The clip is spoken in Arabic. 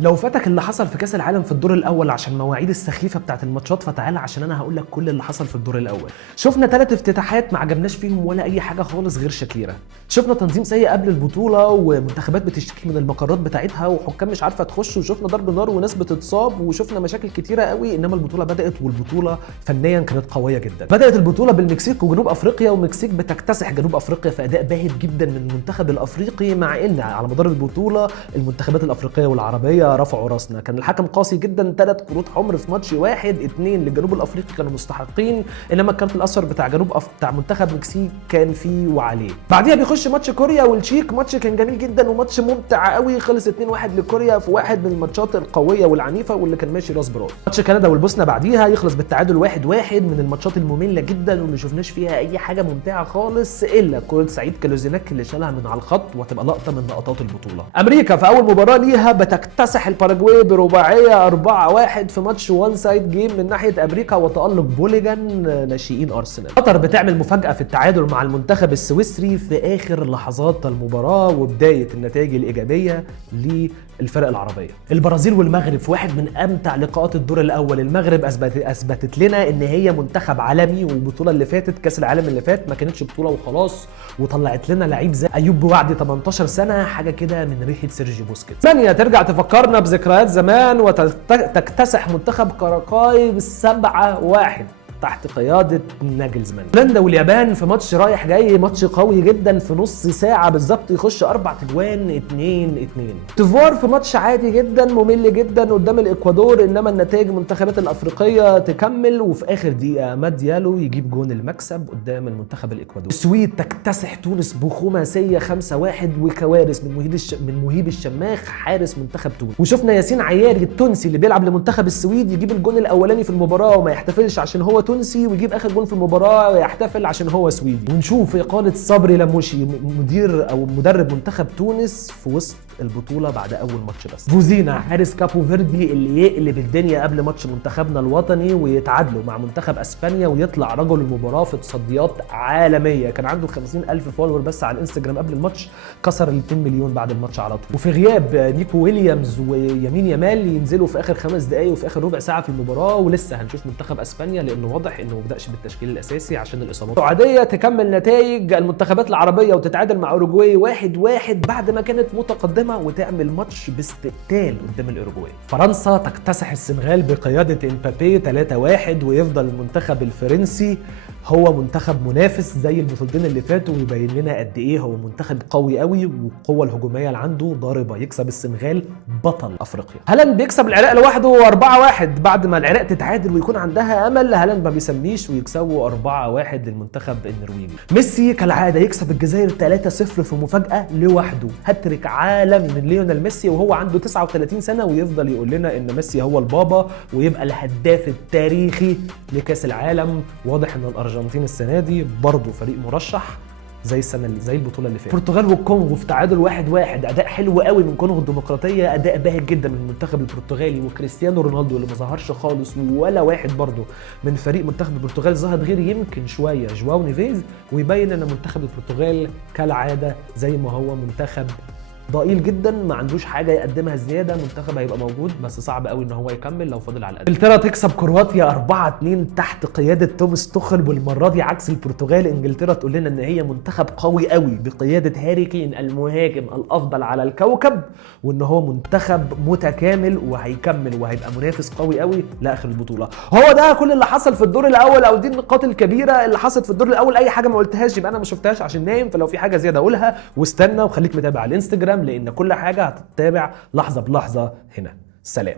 لو فاتك اللي حصل في كاس العالم في الدور الاول عشان مواعيد السخيفه بتاعت الماتشات، فتعالى عشان انا هقول لك كل اللي حصل في الدور الاول. شفنا 3 افتتاحات ما عجبناش فيهم ولا اي حاجه خالص غير شاكيرا. شفنا تنظيم سيء قبل البطوله ومنتخبات بتشتكي من المقرات بتاعتها وحكام مش عارفه تخش، وشفنا ضرب نار وناس بتتصاب، وشفنا مشاكل كتيره قوي. انما البطوله بدات، والبطوله فنيا كانت قويه جدا. بدات البطوله بالمكسيك وجنوب افريقيا، والمكسيك بتكتسح جنوب افريقيا في اداء باهت جدا من المنتخب الافريقي، مع ان على مدار البطوله المنتخبات الافريقيه والعربيه رفعوا راسنا. كان الحكم قاسي جدا، 3 كروت حمر في ماتش واحد، 2 للجنوب الافريقي كانوا مستحقين، انما الكارت الاصفر بتاع بتاع منتخب مكسيك كان فيه وعليه. بعديها بيخش ماتش كوريا والتشيك، ماتش كان جميل جدا وماتش ممتع قوي، خلص 2-1 لكوريا في واحد من الماتشات القويه والعنيفه واللي كان ماشي راس براس. ماتش كندا والبوسنه بعديها يخلص بالتعادل 1-1، من الماتشات الممله جدا واللي شفناش فيها اي حاجه ممتعه خالص الا كره سعيد كلوزيناك اللي شالها من على الخط وهتبقى لقطه من لقطات البطوله. امريكا في اول مباراه ليها بتكتسح الباراجواي برباعيه 4-1 في ماتش وان سايد جيم من ناحيه امريكا وتالق بوليجان ناشئين ارسنال. قطر بتعمل مفاجاه في التعادل مع المنتخب السويسري في اخر لحظات المباراه وبدايه النتائج الايجابيه للفرق العربيه. البرازيل والمغرب في واحد من امتع لقاءات الدور الاول. المغرب اثبتت لنا ان هي منتخب عالمي، والبطوله اللي فاتت كاس العالم اللي فات ما كانتش بطوله وخلاص، وطلعت لنا لعيب زي ايوب بوعدي 18 سنه، حاجه كده من ريحه سيرجيو بوسكيتس. ثانيه ترجع تفكرنا بذكريات زمان وتكتسح منتخب كاراكاي ب7-1 تحت قيادة ناجلزمان. هولندا واليابان في ماتش رايح جاي، ماتش قوي جدا، في نص ساعة بالظبط يخش 4 تجوان 2-2. تيفوار في ماتش عادي جدا ممل جدا قدام الاكوادور، انما النتائج المنتخبات الافريقية تكمل، وفي اخر دقيقة ماد ديالو يجيب جون المكسب قدام المنتخب الاكوادوري. السويد تكتسح تونس بخماسية 5-1 وكوارث من مهيب الشماخ حارس منتخب تونس. وشفنا ياسين عياري التونسي اللي بيلعب لمنتخب السويد يجيب الجون الاولاني في المباراة وما يحتفلش عشان هو تونسي، ويجيب اخر جون في المباراه ويحتفل عشان هو سويدي. ونشوف اقاله صبري لموشي مدرب منتخب تونس في وسط البطوله بعد اول ماتش بس. فوزينا حارس كابو فيردي اللي يقلب الدنيا قبل ماتش منتخبنا الوطني ويتعادلوا مع منتخب اسبانيا ويطلع رجل المباراه في تصديات عالميه. كان عنده 50,000 فولور بس على الانستجرام قبل الماتش، كسر ال 2 مليون بعد الماتش على طول. وفي غياب نيكو ويليامز ويمين يامال ينزلوا في اخر 5 دقائق وفي اخر ربع ساعه في المباراه، ولسه هنشوف منتخب اسبانيا لانه واضح انه ما بداش بالتشكيل الاساسي عشان الاصابات. السعوديه تكمل نتائج المنتخبات العربيه وتتعادل مع اوروجواي 1-1 بعد ما كانت متقدمه وتعمل ماتش باستقتال قدام الاوروجواي. فرنسا تكتسح السنغال بقياده امبابي 3-1 ويفضل المنتخب الفرنسي هو منتخب منافس زي البطولتين اللي فاتوا، ويبين لنا قد ايه هو منتخب قوي قوي والقوه الهجوميه اللي عنده ضاربه. يكسب السنغال بطل افريقيا. هالاند بيكسب العراق لوحده 4-1 بعد ما العراق تتعادل ويكون عندها امل، هالاند ما بيسميش ويكسبوا 4-1 للمنتخب النرويجي. ميسي كالعاده يكسب الجزائر 3-0 في مفاجاه لوحده، هاتريك عالمي من ليونيل ميسي وهو عنده 39 سنه، ويفضل يقول لنا ان ميسي هو البابا ويبقى الهداف التاريخي لكاس العالم. واضح ان الارجنتين السنه دي برضه فريق مرشح زي البطوله اللي فاتت. البرتغال والكونغو في تعادل 1-1، اداء حلو قوي من كونغو الديمقراطيه، اداء باهت جدا من المنتخب البرتغالي، وكريستيانو رونالدو اللي ما ظهرش خالص ولا واحد برضه من فريق منتخب البرتغال ظهر غير يمكن شويه جواو نيفيز، ويبين ان منتخب البرتغال كالعاده زي ما هو منتخب ضئيل جدا ما عندوش حاجه يقدمها زياده. منتخب هيبقى موجود بس صعب قوي ان هو يكمل لو فضل على القد. انجلترا تكسب كرواتيا 4-2 تحت قياده توماس توخل، والمره دي عكس البرتغال. انجلترا تقول لنا ان هي منتخب قوي قوي بقياده هاري كين المهاجم الافضل على الكوكب، وان هو منتخب متكامل وهيكمل وهيبقى منافس قوي قوي لاخر البطوله. هو ده كل اللي حصل في الدور الاول، او دي النقاط الكبيره اللي حصلت في الدور الاول. اي حاجه ما قلتهاش يبقى انا ما شفتهاش عشان نايم، فلو في حاجه زياده اقولها، واستنى وخليك متابع على الانستجرام لان كل حاجه هتتابع لحظه بلحظه هنا. سلام.